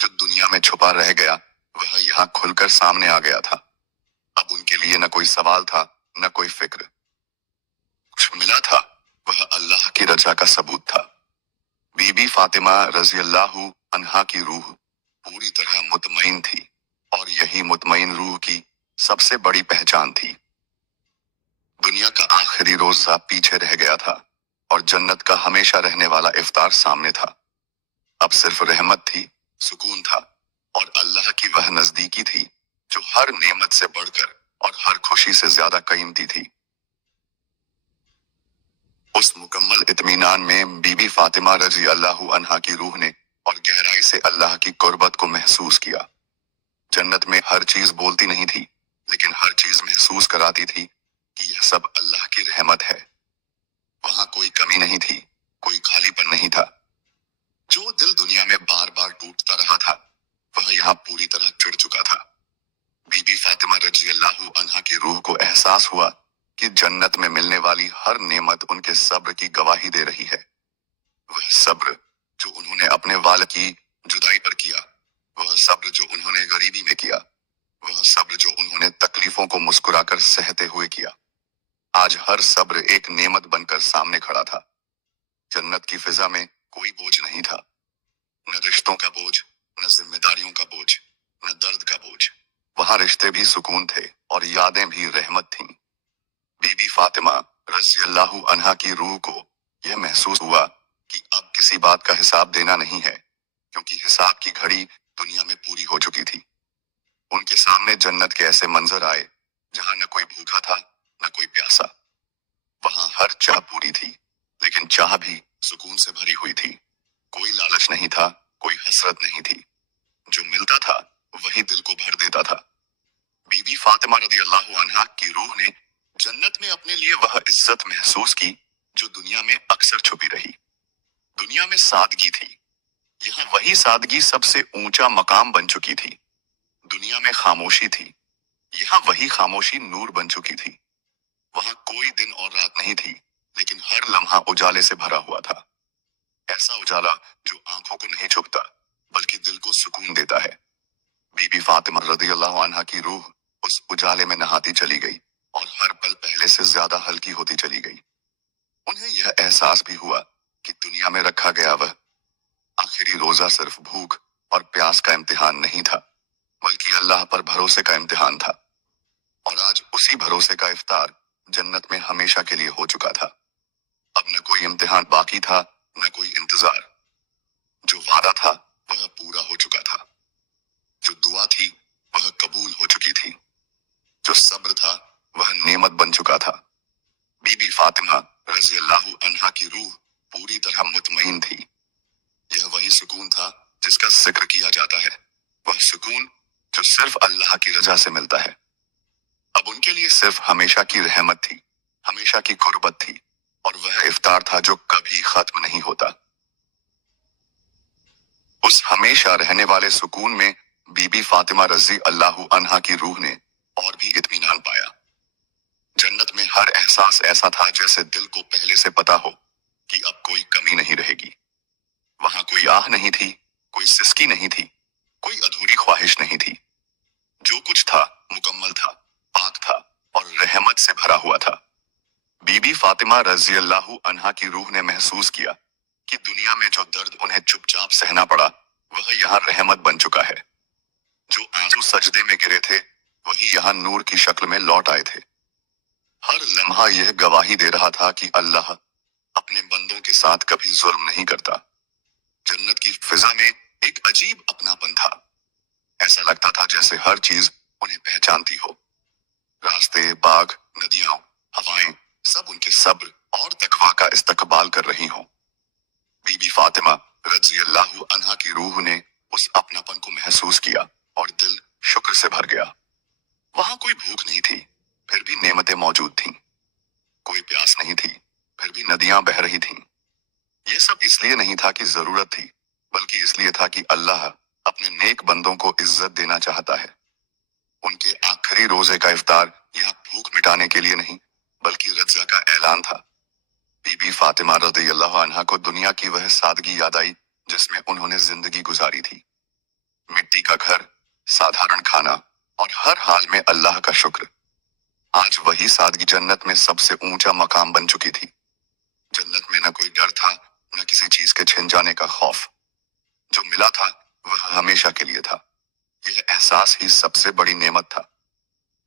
जो दुनिया में छुपा रह गया वह यहाँ खुलकर सामने आ गया था। अब उनके लिए न कोई सवाल था, न कोई फिक्र। कुछ मिला था, वह अल्लाह की रजा का सबूत था। बीबी फातिमा रजी अल्लाह अन्हा की रूह पूरी तरह मुतमईन थी और यही मुतमईन रूह की सबसे बड़ी पहचान थी। दुनिया का आखिरी रोजा पीछे रह गया था और जन्नत का हमेशा रहने वाला इफ्तार सामने था। अब सिर्फ रहमत थी, सुकून था और अल्लाह की वह नजदीकी थी जो हर नेमत से बढ़कर और हर खुशी से ज्यादा कीमती थी। उस मुकम्मल इत्मीनान में बीबी फातिमा रजी अल्लाह अन्हा की रूह ने और गहराई से अल्लाह की कुर्बत को महसूस किया। जन्नत में हर चीज बोलती नहीं थी, लेकिन हर चीज महसूस कराती थी कि यह सब अल्लाह की रहमत है। वहां कोई कमी नहीं थी, कोई खालीपन नहीं था। जो दिल दुनिया में बार बार टूटता रहा था वह यहाँ पूरी तरह चिढ़ चुका था। बीबी फातिमा रजी अल्लाह अन्हा की रूह को एहसास हुआ कि जन्नत में मिलने वाली हर नेमत उनके सब्र की गवाही दे रही है। वह सब्र जो उन्होंने अपने वालिद की जुदाई पर किया, वह सब्र जो उन्होंने गरीबी में किया, वह सब्र जो उन्होंने तकलीफों को मुस्कुराकर सहते हुए किया, आज हर सब्र एक नेमत बनकर सामने खड़ा था। जन्नत की फिजा में कोई बोझ नहीं था, न रिश्तों का बोझ, न जिम्मेदारियों का बोझ, न दर्द का बोझ। वहां रिश्ते भी सुकून थे और यादें भी रहमत थीं। बीबी फातिमा रज़ी अल्लाह अन्हा की रूह को यह महसूस हुआ कि अब किसी बात का हिसाब देना नहीं है, क्योंकि हिसाब की घड़ी दुनिया में पूरी हो चुकी थी। उनके सामने जन्नत के ऐसे मंजर आए जहां न कोई भूखा था, न कोई प्यासा। वहां हर चाह पूरी थी, लेकिन चाह भी सुकून से भरी हुई थी। कोई लालच नहीं था, कोई हसरत नहीं थी। जो मिलता था वही दिल को भर देता था। बीबी फातिमा रज़ी अल्लाह अन्हा की रूह ने जन्नत में अपने लिए वह इज्जत महसूस की जो दुनिया में अक्सर छुपी रही। दुनिया में सादगी थी, यहाँ वही सादगी सबसे ऊंचा मकाम बन चुकी थी। दुनिया में खामोशी थी, यहाँ वही खामोशी नूर बन चुकी थी। वहां कोई दिन और रात नहीं थी, लेकिन हर लम्हा उजाले से भरा हुआ था। ऐसा उजाला जो आंखों को नहीं छुपता, बल्कि दिल को सुकून देता है। बीबी फातिमा रज़ियल्लाहु अन्हा की रूह उस उजाले में नहाती चली गई और हर पल पहले से ज्यादा हल्की होती चली गई। उन्हें यह एहसास भी हुआ कि दुनिया में रखा गया वह आखिरी रोजा सिर्फ भूख और प्यास का इम्तिहान नहीं था, बल्कि अल्लाह पर भरोसे का इम्तिहान था। और आज उसी भरोसे का इफ्तार जन्नत में हमेशा के लिए हो चुका था। अब न कोई इम्तिहान बाकी था, न कोई इंतजार। जो वादा था वह पूरा हो चुका था। जो दुआ थी वह कबूल हो चुकी थी। जो सब्र था वह नेमत बन चुका था। बीबी फातिमा रज़ी अल्लाह अन्हा की रूह पूरी तरह मुतमईन थी। यह वही सुकून था जिसका जिक्र किया जाता है, वह सुकून जो सिर्फ अल्लाह की रजा से मिलता है। अब उनके लिए सिर्फ हमेशा की रहमत थी, हमेशा की कुर्बत थी, और वह इफ्तार था जो कभी खत्म नहीं होता। उस हमेशा रहने वाले सुकून में बीबी फातिमा रज़ी अल्लाह अन्हा की रूह ने और भी इत्मीनान पाया। जन्नत में हर एहसास ऐसा था जैसे दिल को पहले से पता हो कि अब कोई कमी नहीं रहेगी। वहां कोई आह नहीं थी, कोई सिसकी नहीं थी, कोई अधूरी ख्वाहिश नहीं थी। जो कुछ था मुकम्मल था, पाक था और रहमत से भरा हुआ था। बीबी फातिमा रजी अल्लाह अन्हा की रूह ने महसूस किया कि दुनिया में जो दर्द उन्हें चुपचाप सहना पड़ा, वह यहाँ रहमत बन चुका है। जो आंसू सजदे में गिरे थे, वही यहाँ नूर की शक्ल में लौट आए थे। हर लम्हा यह गवाही दे रहा था कि अल्लाह अपने बंदों के साथ कभी जुल्म नहीं करता। जन्नत की फिजा में एक अजीब अपनापन था। ऐसा लगता था जैसे हर चीज उन्हें पहचानती हो। रास्ते, बाग, नदियां, हवाएं, सब उनके सब्र और तकवा का इस्तकबाल कर रही हों। बीबी फातिमा रज़ी अल्लाह अन्हा की रूह ने उस अपनापन को महसूस किया और दिल शुक्र से भर गया। वहां कोई भूख नहीं थी, फिर भी नेमतें मौजूद थीं। कोई प्यास नहीं थी, फिर भी नदियां बह रही थीं। ये सब इसलिए नहीं था कि जरूरत थी, बल्कि इसलिए था कि अल्लाह अपने नेक बंदों को इज्जत देना चाहता है। उनके आखिरी रोजे का इफ्तार यह भूख मिटाने के लिए नहीं, बल्कि रज़ा का ऐलान था। बीबी फातिमा रज़ी अल्लाह अन्हा को दुनिया की वह सादगी याद आई जिसमें उन्होंने जिंदगी गुजारी थी। मिट्टी का घर, साधारण खाना और हर हाल में अल्लाह का शुक्र। आज वही सादगी जन्नत में सबसे ऊंचा मकाम बन चुकी थी। जन्नत में न कोई डर था, न किसी चीज के छिन जाने का खौफ। जो मिला था वह हमेशा के लिए था। यह एहसास ही सबसे बड़ी नेमत था।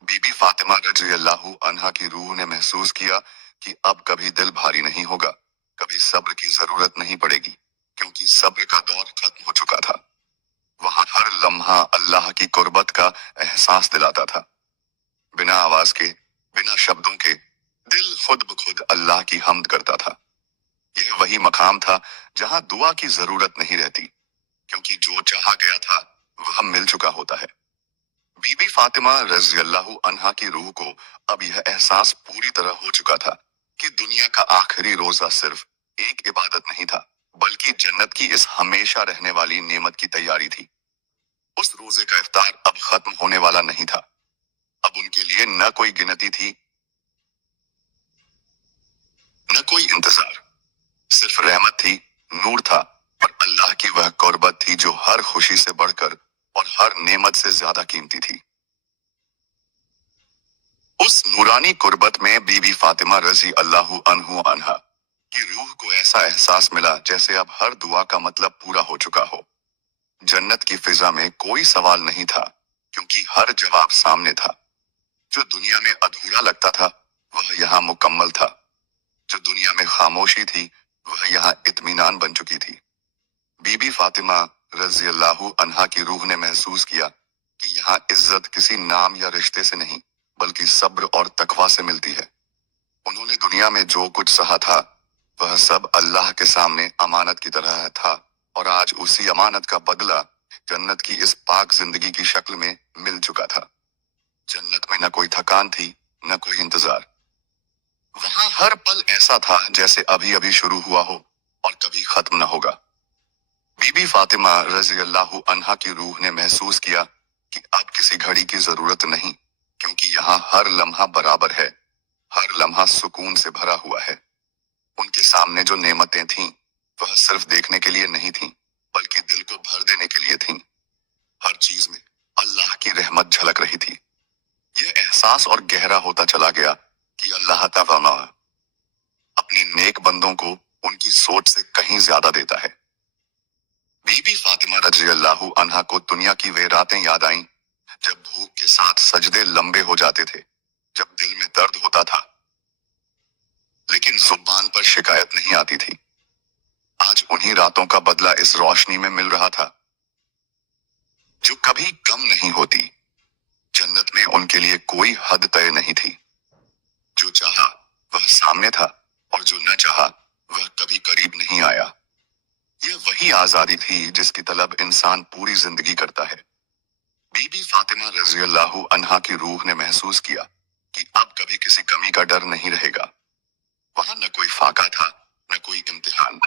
बीबी फातिमा रज़ी अल्लाह अन्हा की रूह ने महसूस किया कि अब कभी दिल भारी नहीं होगा, कभी सब्र की जरूरत नहीं पड़ेगी, क्योंकि सब्र का दौर खत्म हो चुका था। वहां हर लम्हा अल्लाह की कुर्बत का एहसास दिलाता था। बिना आवाज के, बिना शब्दों के, दिल खुद ब खुद अल्लाह की हम्द करता था। यह वही मकाम था जहां दुआ की जरूरत नहीं रहती, क्योंकि जो चाहा गया था वह मिल चुका होता है। बीबी फातिमा रज़ी अल्लाह अन्हा की रूह को अब यह एहसास पूरी तरह हो चुका था कि दुनिया का आखिरी रोजा सिर्फ एक इबादत नहीं था, बल्कि जन्नत की इस हमेशा रहने वाली नेमत की तैयारी थी। उस रोजे का इफ्तार अब खत्म होने वाला नहीं था। अब उनके लिए न कोई गिनती थी, न कोई इंतजार। सिर्फ रहमत थी, नूर था और अल्लाह की वह कुर्बत थी जो हर खुशी से बढ़कर और हर नेमत से ज्यादा कीमती थी। उस नूरानी कुर्बत में बीबी फातिमा रज़ी अल्लाह अन्हा की रूह को ऐसा एहसास मिला जैसे अब हर दुआ का मतलब पूरा हो चुका हो। जन्नत की फिजा में कोई सवाल नहीं था, क्योंकि हर जवाब सामने था। जो दुनिया में अधूरा लगता था वह यहाँ मुकम्मल था। जो दुनिया में खामोशी थी वह यहाँ इत्मीनान बन चुकी थी। बीबी फातिमा रज़ी अल्लाह अन्हा की रूह ने महसूस किया कि यहाँ इज्जत किसी नाम या रिश्ते से नहीं, बल्कि सब्र और तकवा से मिलती है। उन्होंने दुनिया में जो कुछ सहा था वह सब अल्लाह के सामने अमानत की तरह था, और आज उसी अमानत का बदला जन्नत की इस पाक जिंदगी की शक्ल में मिल चुका था। जन्नत में न कोई थकान थी, न कोई इंतजार। वहां हर पल ऐसा था जैसे अभी अभी शुरू हुआ हो और कभी खत्म न होगा। बीबी फातिमा रज़ी अल्लाह अन्हा की रूह ने महसूस किया कि अब किसी घड़ी की जरूरत नहीं, क्योंकि यहाँ हर लम्हा बराबर है, हर लम्हा सुकून से भरा हुआ है। उनके सामने जो नेमतें थीं, वह सिर्फ देखने के लिए नहीं थीं, बल्कि दिल को भर देने के लिए थीं। हर चीज में अल्लाह की रहमत झलक रही थी। यह एहसास और गहरा होता चला गया कि अल्लाह ताला अपने नेक बंदों को उनकी सोच से कहीं ज्यादा देता है। बीबी फातिमा रज़ी अल्लाह अन्हा को दुनिया की वे रातें याद आईं जब भूख के साथ सजदे लंबे हो जाते थे, जब दिल में दर्द होता था लेकिन जुबान पर शिकायत नहीं आती थी। आज उन्हीं रातों का बदला इस रोशनी में मिल रहा था जो कभी कम नहीं होती। जन्नत में उनके लिए कोई हद तय नहीं थी। जो चाहा वह सामने था, और जो न चाहा वह कभी करीब नहीं आया। यह वही आजादी थी जिसकी तलब इंसान पूरी जिंदगी करता है। बीबी फातिमा रज़ी अल्लाह अन्हा की रूह ने महसूस किया कि अब कभी किसी कमी का डर नहीं रहेगा। वहां न कोई फाका था, न कोई इम्तिहान।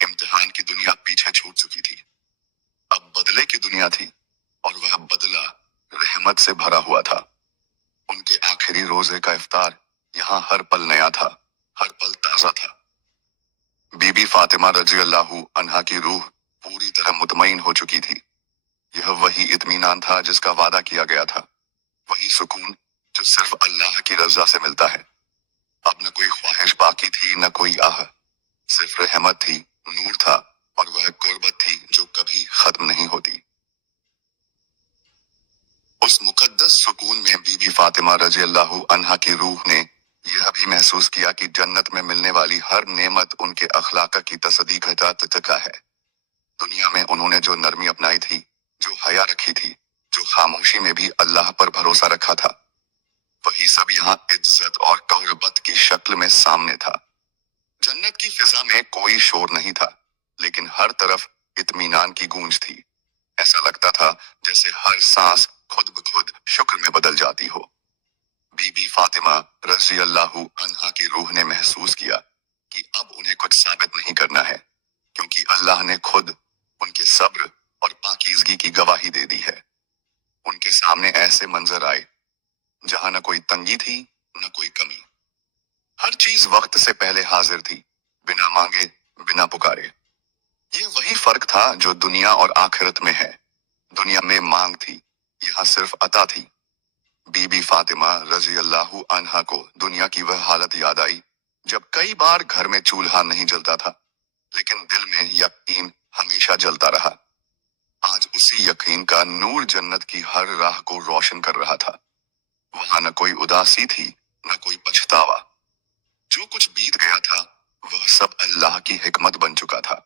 इम्तिहान की दुनिया पीछे छूट चुकी थी। अब बदले की दुनिया थी, और वह बदला रहमत से भरा हुआ था। उनके आखिरी रोजे का इफ्तार यहाँ हर पल नया था, हर पल ताजा था। बीबी फातिमा रज़ी अल्लाह अन्हा की रूह पूरी तरह मुतमईन हो चुकी थी। यह वही इत्मीनान था जिसका वादा किया गया था, वही सुकून जो सिर्फ अल्लाह की रजा से मिलता है। अब न कोई ख्वाहिश बाकी थी, न कोई आह, सिर्फ रहमत थी, नूर था, और वह गुर्बत थी जो कभी खत्म नहीं होती। उस मुकद्दस सुकून में बीबी फातिमा रजी अल्लाह अन्हा की रूह ने यह भी महसूस किया कि जन्नत में मिलने वाली हर नेमत उनके अखलाक की तस्दीक का है। दुनिया में उन्होंने जो नरमी अपनाई थी, जो हया रखी थी, जो खामोशी में भी अल्लाह पर भरोसा रखा था, वही सब यहाँ इज्जत और कुर्बत की शक्ल में सामने था। जन्नत की फिजा में कोई शोर नहीं था, लेकिन हर तरफ इत्मीनान की गूंज थी। ऐसा लगता था जैसे हर सांस खुद ब खुद शुक्र में बदल जाती हो। बीबी फातिमा रज़ी अल्लाहु अन्हा की रूह ने महसूस किया कि अब उन्हें कुछ साबित नहीं करना है, क्योंकि अल्लाह ने खुद उनके सब्र और पाकीज़गी की गवाही दे दी है। उनके सामने ऐसे मंजर आए जहां न कोई तंगी थी, न कोई कमी। हर चीज वक्त से पहले हाजिर थी, बिना मांगे, बिना पुकारे। ये वही फर्क था जो दुनिया और आखिरत में है। दुनिया में मांग थी, यहाँ सिर्फ अता थी। बीबी फातिमा रजी अल्लाहु अन्हा को दुनिया की वह हालत याद आई जब कई बार घर में चूल्हा नहीं जलता था, लेकिन दिल में यकीन हमेशा जलता रहा। आज उसी यकीन का नूर जन्नत की हर राह को रोशन कर रहा था। वहां न कोई उदासी थी, न कोई पछतावा। जो कुछ बीत गया था, वह सब अल्लाह की हिकमत बन चुका था।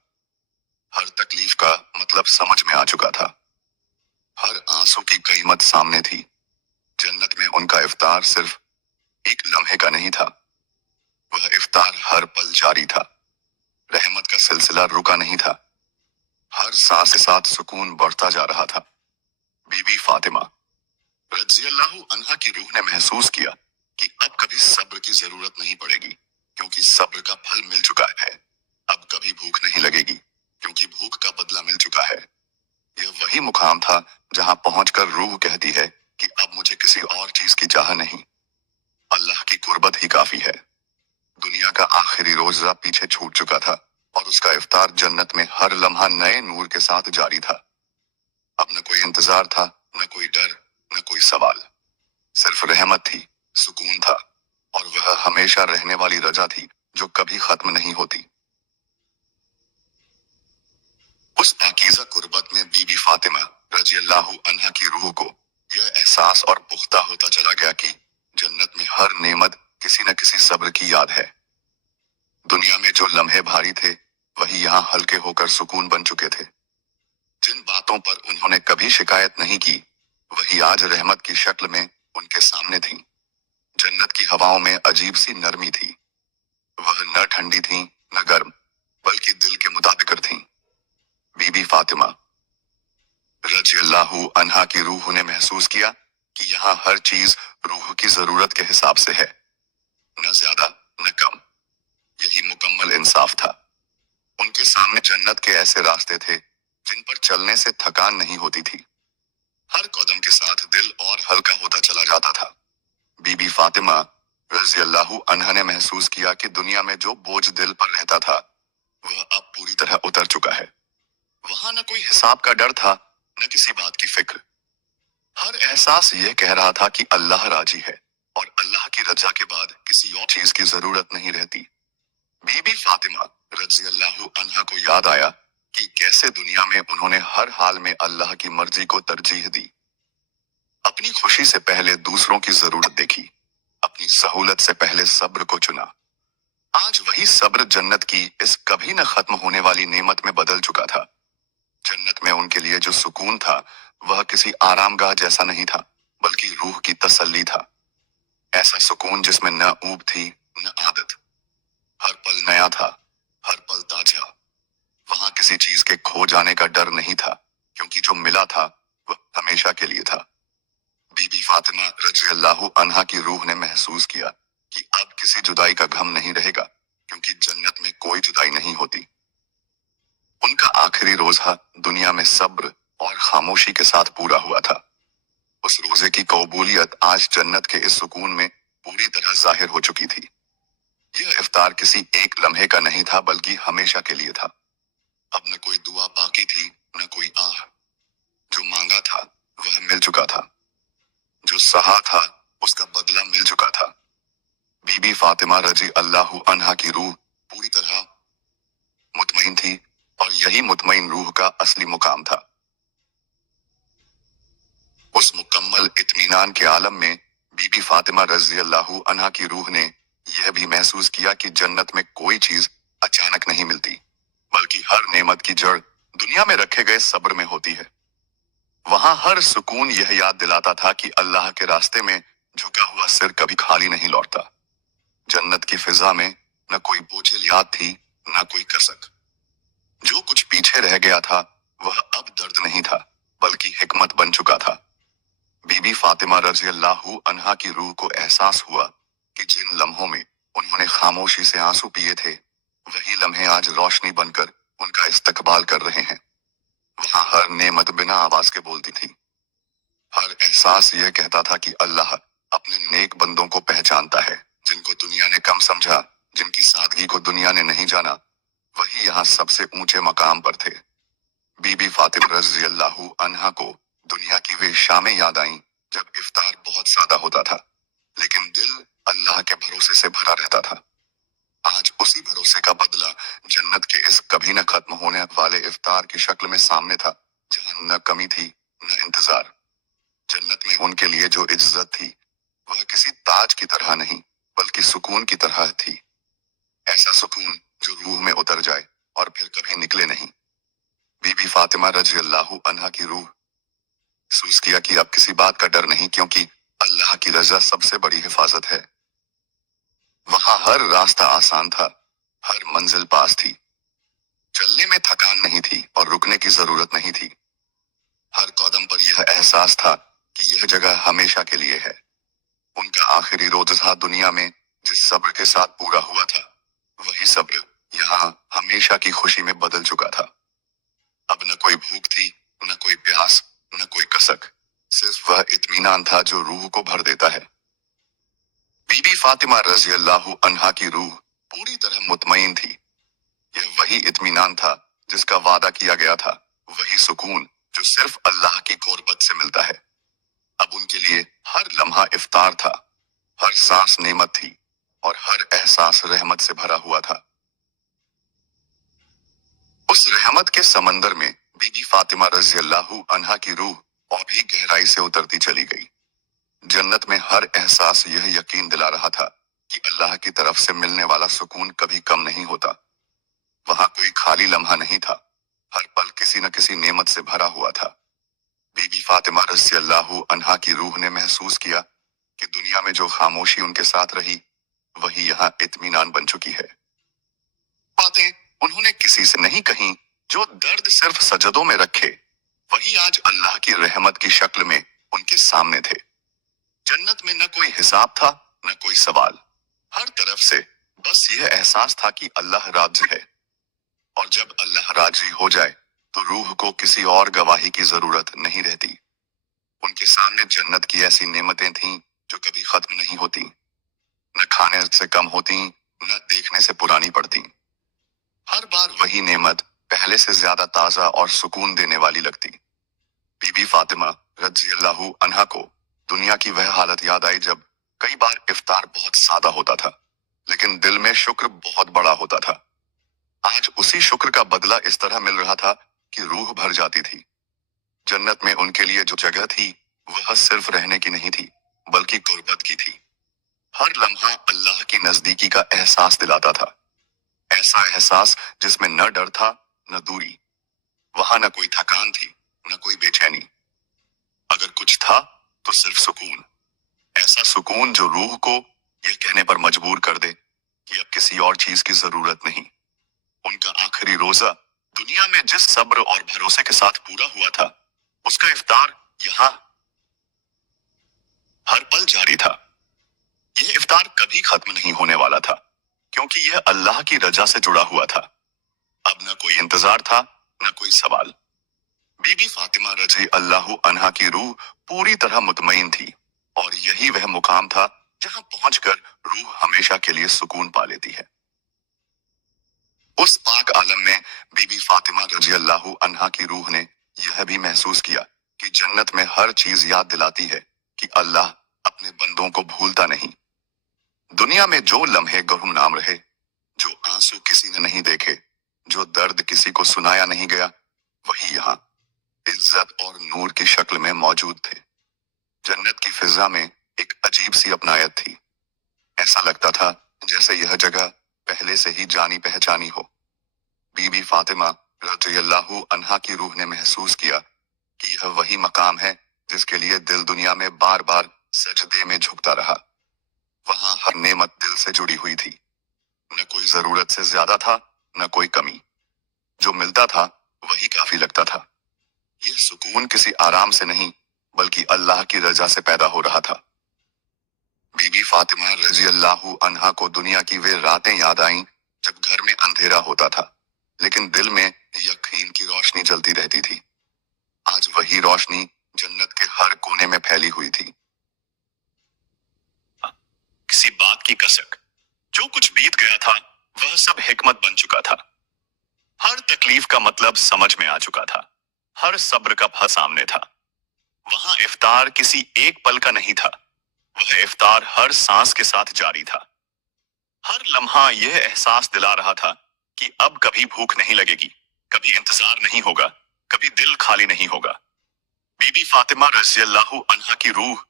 हर तकलीफ का मतलब समझ में आ चुका था। हर आंसू की कीमत सामने थी। जन्नत में उनका इफ्तार सिर्फ एक लम्हे का नहीं था, वह इफ्तार हर पल जारी था। रहमत का सिलसिला रुका नहीं था। हर सांस के साथ सुकून बढ़ता जा रहा था। बीबी फातिमा रज़ी अल्लाहु अन्हा की रूह ने महसूस किया कि अब कभी सब्र की जरूरत नहीं पड़ेगी, क्योंकि सब्र का फल मिल चुका है। अब कभी भूख नहीं लगेगी, क्योंकि भूख का बदला मिल चुका है। यह वही मुकाम था जहां पहुंचकर रूह कहती है कि अब मुझे किसी और चीज की चाह नहीं, अल्लाह की कुर्बत ही काफी है। दुनिया का आखिरी रोजा पीछे छूट चुका था, और उसका इफ्तार जन्नत में हर लम्हा नए नूर के साथ जारी था। अब न कोई इंतजार था, न कोई डर, न कोई सवाल। सिर्फ रहमत थी, सुकून था, और वह हमेशा रहने वाली रजा थी जो कभी खत्म नहीं होती। उस पाकीज़ा कुर्बत में बीबी फातिमा रजी अल्लाहु अन्हा की रूह को यह एहसास और पुख्ता होता चला गया कि जन्नत में हर नेमत किसी न किसी सब्र की याद है। दुनिया में जो लम्हे भारी थे, वही यहाँ हल्के होकर सुकून बन चुके थे। जिन बातों पर उन्होंने कभी शिकायत नहीं की, वही आज रहमत की शक्ल में उनके सामने थी। जन्नत की हवाओं में अजीब सी नरमी थी। वह न ठंडी थी, न गर्म, बल्कि दिल के मुताबिक थी। बीबी फातिमा रजी अल्लाहु अन्हा की रूह ने महसूस किया कि यहाँ हर चीज रूह की जरूरत के हिसाब से है, न ज्यादा, न कम। यही मुकम्मल इंसाफ था। उनके सामने जन्नत के ऐसे रास्ते थे जिन पर चलने से थकान नहीं होती थी। हर कदम के साथ दिल और हल्का होता चला जाता था। बीबी फातिमा रज़ी अल्लाहु अन्हा ने महसूस किया कि दुनिया में जो बोझ दिल पर रहता था, वह अब पूरी तरह उतर चुका है। वहां न कोई हिसाब का डर था, न किसी बात की फिक्र। हर एहसास यह कह रहा था कि अल्लाह राजी है, और अल्लाह की रजा के बाद किसी और चीज की जरूरत नहीं रहती। बीबी फातिमा रज़ी अल्लाहु अन्हा को याद आया कि कैसे दुनिया में उन्होंने हर हाल में अल्लाह की मर्जी को तरजीह दी। अपनी खुशी से पहले दूसरों की जरूरत देखी, अपनी सहूलत से पहले सब्र को चुना। आज वही सब्र जन्नत की इस कभी न खत्म होने वाली नेमत में बदल चुका था। जन्नत में उनके लिए जो सुकून था, वह किसी आरामगाह जैसा नहीं था, बल्कि रूह की तसल्ली था। ऐसा सुकून जिसमें न ऊब थी, न आदत। हर पल नया था, हर पल ताजा। वहां किसी चीज के खो जाने का डर नहीं था, क्योंकि जो मिला था वह हमेशा के लिए था। बीबी फातिमा रज़ी अल्लाहु अन्हा की रूह ने महसूस किया कि अब किसी जुदाई का गम नहीं रहेगा, क्योंकि जन्नत में कोई जुदाई नहीं होती। उनका आखिरी रोजा दुनिया में सब्र और खामोशी के साथ पूरा हुआ था। उस रोजे की कबूलियत आज जन्नत के इस सुकून में पूरी तरह जाहिर हो चुकी थी। यह इफ्तार किसी एक लम्हे का नहीं था, बल्कि हमेशा के लिए था। अब न कोई दुआ बाकी थी, न कोई आह। जो मांगा था वह मिल चुका था, जो सहा था उसका बदला मिल चुका था। बीबी फातिमा रजी अल्लाहु अन्हा की रूह पूरी तरह मुतमईन थी और यही मुतमईन रूह का असली मुकाम था। उस मुकम्मल इत्मीनान के आलम में बीबी फातिमा रजी अल्लाहु अन्हा की रूह ने यह भी महसूस किया कि जन्नत में कोई चीज अचानक नहीं मिलती, बल्कि हर नेमत की जड़ दुनिया में रखे गए सब्र में होती है। वहां हर सुकून यह याद दिलाता था कि अल्लाह के रास्ते में झुका हुआ सिर कभी खाली नहीं लौटता। जन्नत की फिजा में न कोई बोझिल याद थी, न कोई कसक। जो कुछ पीछे रह गया था वह अब दर्द नहीं था, बल्कि हिकमत बन चुका था। बीबी फातिमा रजी अल्लाहु अन्हा की रूह को एहसास हुआ कि जिन लम्हों में उन्होंने खामोशी से आंसू पिए थे, वही लम्हे आज रोशनी बनकर उनका इस्तकबाल कर रहे हैं। वहां हर नेमत बिना आवाज के बोलती थी। हर एहसास यह कहता था कि अल्लाह अपने नेक बंदों को पहचानता है। जिनको दुनिया ने कम समझा, जिनकी सादगी को दुनिया ने नहीं जाना, वही यहाँ सबसे ऊंचे मकाम पर थे। बीबी फातिमा रज़ी अल्लाहु अन्हा को दुनिया की वे शामें याद आईं जब इफ्तार बहुत सादा होता था, लेकिन दिल अल्लाह के भरोसे से भरा रहता था। आज उसी भरोसे का बदला जन्नत के इस कभी न खत्म होने वाले इफ्तार की शक्ल में सामने था, जहां न कमी थी न इंतजार। जन्नत में उनके लिए जो इज्जत थी वह किसी ताज की तरह नहीं, बल्कि सुकून की तरह थी। ऐसा सुकून जो रूह में उतर जाए और फिर कभी निकले नहीं। बीबी फातिमा रज़ी अल्लाहु अन्हा की रूह महसूस किया कि अब किसी बात का डर नहीं, क्योंकि अल्लाह की रजा सबसे बड़ी हिफाजत है। वहां हर रास्ता आसान था, हर मंजिल पास थी। चलने में थकान नहीं थी और रुकने की जरूरत नहीं थी। हर कदम पर यह एहसास था कि यह जगह हमेशा के लिए है। उनका आखिरी रोजा दुनिया में जिस सब्र के साथ पूरा हुआ था, वही सब्र यहाँ हमेशा की खुशी में बदल चुका था। अब न कोई भूख थी, न कोई प्यास, न कोई कसक, सिर्फ वह इत्मीनान था जो रूह को भर देता है। बीबी फातिमा रज़ी अल्लाहु अन्हा की रूह पूरी तरह मुतमईन थी। यह वही इत्मीनान था जिसका वादा किया गया था, वही सुकून जो सिर्फ अल्लाह की कुर्बत से मिलता है। अब उनके लिए हर लम्हा इफ्तार था, हर सांस नेमत थी और हर एहसास रहमत से भरा हुआ था। उस रहमत के समंदर में बीबी फातिमा रज़ी अल्लाहु अन्हा की रूह और भी गहराई से उतरती चली गई। जन्नत में हर एहसास यह यकीन दिला रहा था कि अल्लाह की तरफ से मिलने वाला सुकून कभी कम नहीं होता। वहां कोई खाली लम्हा नहीं था, हर पल किसी न किसी नेमत से भरा हुआ था। बीबी फातिमा रज़ी अल्लाहु अन्हा की रूह ने महसूस किया कि दुनिया में जो खामोशी उनके साथ रही, वही यहाँ इत्मीनान बन चुकी है। बातें उन्होंने किसी से नहीं कही, जो दर्द सिर्फ सजदों में रखे, वही आज अल्लाह की रहमत की शक्ल में उनके सामने थे। जन्नत में न कोई हिसाब था, न कोई सवाल। हर तरफ से बस यह एहसास था कि अल्लाह राजी है, और जब अल्लाह राजी हो जाए तो रूह को किसी और गवाही की जरूरत नहीं रहती। उनके सामने जन्नत की ऐसी नेमतें थीं जो कभी खत्म नहीं होती, न खाने से कम होती, न देखने से पुरानी पड़ती। हर बार वही नेमत पहले से ज्यादा ताजा और सुकून देने वाली लगती। बीबी फातिमा रज़ी अल्लाहु अन्हा को दुनिया की वह हालत याद आई जब कई बार इफ्तार बहुत सादा होता था, लेकिन दिल में शुक्र बहुत बड़ा होता था। आज उसी शुक्र का बदला इस तरह मिल रहा था कि रूह भर जाती थी। जन्नत में उनके लिए जो जगह थी वह सिर्फ रहने की नहीं थी, बल्कि कुर्बत की थी। हर लम्हा अल्लाह की नजदीकी का एहसास दिलाता था, ऐसा एहसास जिसमें न डर था न दूरी। वहां न कोई थकान थी, न कोई बेचैनी। अगर कुछ था तो सिर्फ सुकून। ऐसा सुकून जो रूह को यह कहने पर मजबूर कर दे कि अब किसी और चीज की जरूरत नहीं। उनका आखिरी रोजा दुनिया में जिस सब्र और भरोसे के साथ पूरा हुआ था, उसका इफ्तार यहाँ हर पल जारी था। यह इफ्तार कभी खत्म नहीं होने वाला था, क्योंकि यह अल्लाह की रजा से जुड़ा हुआ था। अब न कोई इंतजार था, न कोई सवाल। बीबी फातिमा रज़ी अल्लाहु अन्हा की रूह पूरी तरह मुतमईन थी, और यही वह मुकाम था जहां पहुंचकर रूह हमेशा के लिए सुकून पा लेती है। उस पाक आलम में बीबी फातिमा रज़ी अल्लाहु अन्हा की रूह ने यह भी महसूस किया कि जन्नत में हर चीज याद दिलाती है कि अल्लाह अपने बंदों को भूलता नहीं। दुनिया में जो लम्हे गुमनाम रहे, जो आंसू किसी ने नहीं देखे, जो दर्द किसी को सुनाया नहीं गया, वही यहाँ इज्जत और नूर की शक्ल में मौजूद थे। जन्नत की फिजा में एक अजीब सी अपनायत थी। ऐसा लगता था जैसे यह जगह पहले से ही जानी पहचानी हो। बीबी फातिमा रज़ियल्लाहु अन्हा की रूह ने महसूस किया कि यह वही मकाम है जिसके लिए दिल दुनिया में बार बार सजदे में झुकता रहा। वहां हर नेमत दिल से जुड़ी हुई थी। न कोई जरूरत से ज्यादा था, न कोई कमी। जो मिलता था वही काफी लगता था। यह सुकून किसी आराम से नहीं, बल्कि अल्लाह की रजा से पैदा हो रहा था। बीबी फातिमा रज़ियल्लाहु अन्हा को दुनिया की वे रातें याद आईं जब घर में अंधेरा होता था, लेकिन दिल में यकीन की रोशनी जलती रहती थी। आज वही रोशनी जन्नत के हर कोने में फैली हुई थी। किसी बात की कसक, जो कुछ बीत गया था वह सब हिकमत बन चुका था। हर तकलीफ का मतलब समझ में आ चुका था। हर सब्र का फल सामने था। वहां इफ्तार किसी एक पल का नहीं था, वह इफ्तार हर सांस के साथ जारी था। हर लम्हा यह एहसास दिला रहा था कि अब कभी भूख नहीं लगेगी, कभी इंतजार नहीं होगा, कभी दिल खाली नहीं होगा। बीबी फातिमा रज़ियल्लाहु अन्हा की रूह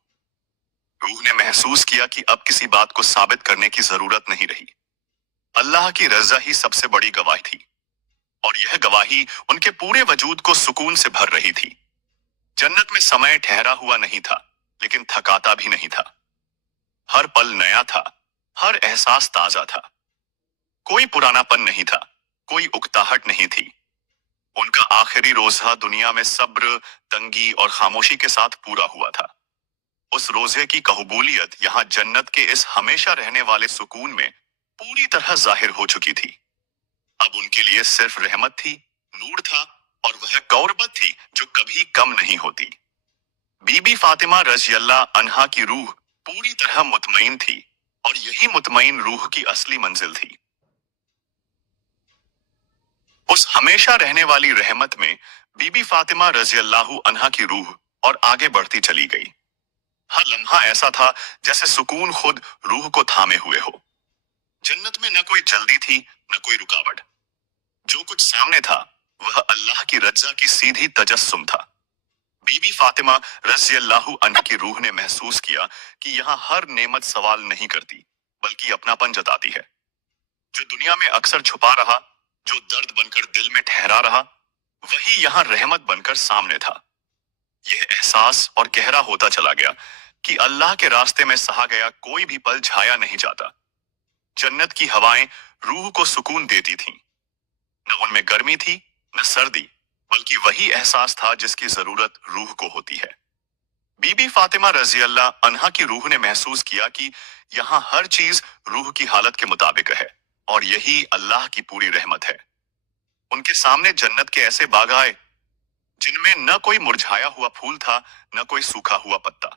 ने महसूस किया कि अब किसी बात को साबित करने की जरूरत नहीं रही। अल्लाह की रजा ही सबसे बड़ी गवाही थी, और यह गवाही उनके पूरे वजूद को सुकून से भर रही थी। जन्नत में समय ठहरा हुआ नहीं था, लेकिन थकाता भी नहीं था। हर पल नया था, हर एहसास ताजा था। कोई पुरानापन नहीं था, कोई उकताहट नहीं थी। उनका आखिरी रोजा दुनिया में सब्र, तंगी और खामोशी के साथ पूरा हुआ था। उस रोजे की कबूलियत यहाँ जन्नत के इस हमेशा रहने वाले सुकून में पूरी तरह जाहिर हो चुकी थी। अब उनके लिए सिर्फ रहमत थी, नूर था, और वह कौरबत थी जो कभी कम नहीं होती। बीबी फातिमा रज़ियल्लाहु अन्हा की रूह पूरी तरह मुतमईन थी, और यही मुतमईन रूह की असली मंजिल थी। उस हमेशा रहने वाली रहमत में बीबी फातिमा रज़ियल्लाहु अन्हा की रूह और आगे बढ़ती चली गई। हर लम्हा ऐसा था जैसे सुकून खुद रूह को थामे हुए हो। जन्नत में न कोई जल्दी थी, न कोई रुकावट। जो कुछ सामने था वह अल्लाह की रजा की सीधी तजस्सुम था। बीबी फातिमा रज़ियल्लाहु अन्हा की रूह ने महसूस किया कि यहाँ हर नेमत सवाल नहीं करती, बल्कि अपनापन जताती है। जो दुनिया में अक्सर छुपा रहा, जो दर्द बनकर दिल में ठहरा रहा, वही यहाँ रहमत बनकर सामने था। यह एहसास और गहरा होता चला गया कि अल्लाह के रास्ते में सहा गया कोई भी पल झाया नहीं जाता। जन्नत की हवाएं रूह को सुकून देती थीं। न उनमें गर्मी थी, न सर्दी, बल्कि वही एहसास था जिसकी जरूरत रूह को होती है। बीबी फातिमा रज़ियल्लाहु अन्हा की रूह ने महसूस किया कि यहाँ हर चीज रूह की हालत के मुताबिक है, और यही अल्लाह की पूरी रहमत है। उनके सामने जन्नत के ऐसे बाग आए जिनमें न कोई मुरझाया हुआ फूल था, न कोई सूखा हुआ पत्ता।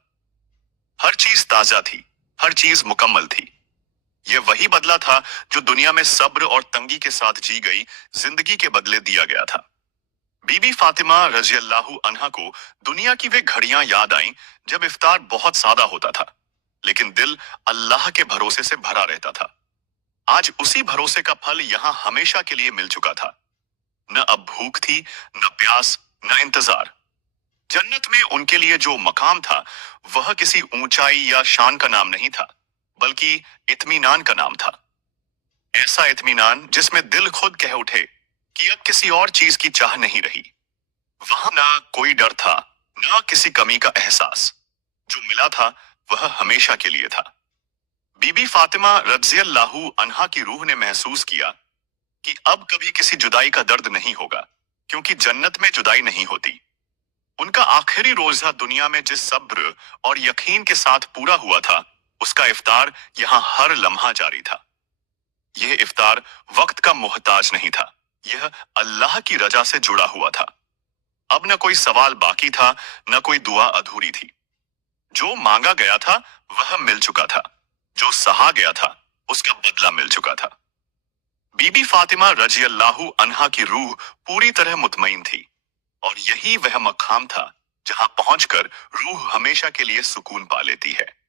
हर चीज ताजा थी, हर चीज मुकम्मल थी। यह वही बदला था जो दुनिया में सब्र और तंगी के साथ जी गई जिंदगी के बदले दिया गया था। बीबी फातिमा रज़ियल्लाहु अन्हा को दुनिया की वे घड़ियां याद आईं जब इफ्तार बहुत सादा होता था, लेकिन दिल अल्लाह के भरोसे से भरा रहता था। आज उसी भरोसे का फल यहाँ हमेशा के लिए मिल चुका था। न अब भूख थी, न प्यास, न इंतजार। जन्नत में उनके लिए जो मकाम था वह किसी ऊंचाई या शान का नाम नहीं था, बल्कि इत्मीनान का नाम था। ऐसा इत्मीनान जिसमें दिल खुद कह उठे कि अब किसी और चीज की चाह नहीं रही। वहां ना कोई डर था, ना किसी कमी का एहसास। जो मिला था वह हमेशा के लिए था। बीबी फातिमा रज़ियल्लाहु अन्हा की रूह ने महसूस किया कि अब कभी किसी जुदाई का दर्द नहीं होगा, क्योंकि जन्नत में जुदाई नहीं होती। उनका आखिरी रोजा दुनिया में जिस सब्र और यकीन के साथ पूरा हुआ था, उसका इफ्तार यहाँ हर लम्हा जारी था। यह इफ्तार वक्त का मोहताज नहीं था, यह अल्लाह की रजा से जुड़ा हुआ था। अब न कोई सवाल बाकी था, न कोई दुआ अधूरी थी। जो मांगा गया था वह मिल चुका था, जो सहा गया था उसका बदला मिल चुका था। बीबी फातिमा रज़ियल्लाहु अन्हा की रूह पूरी तरह मुतमईन थी, और यही वह मकाम था जहां पहुंचकर रूह हमेशा के लिए सुकून पा लेती है।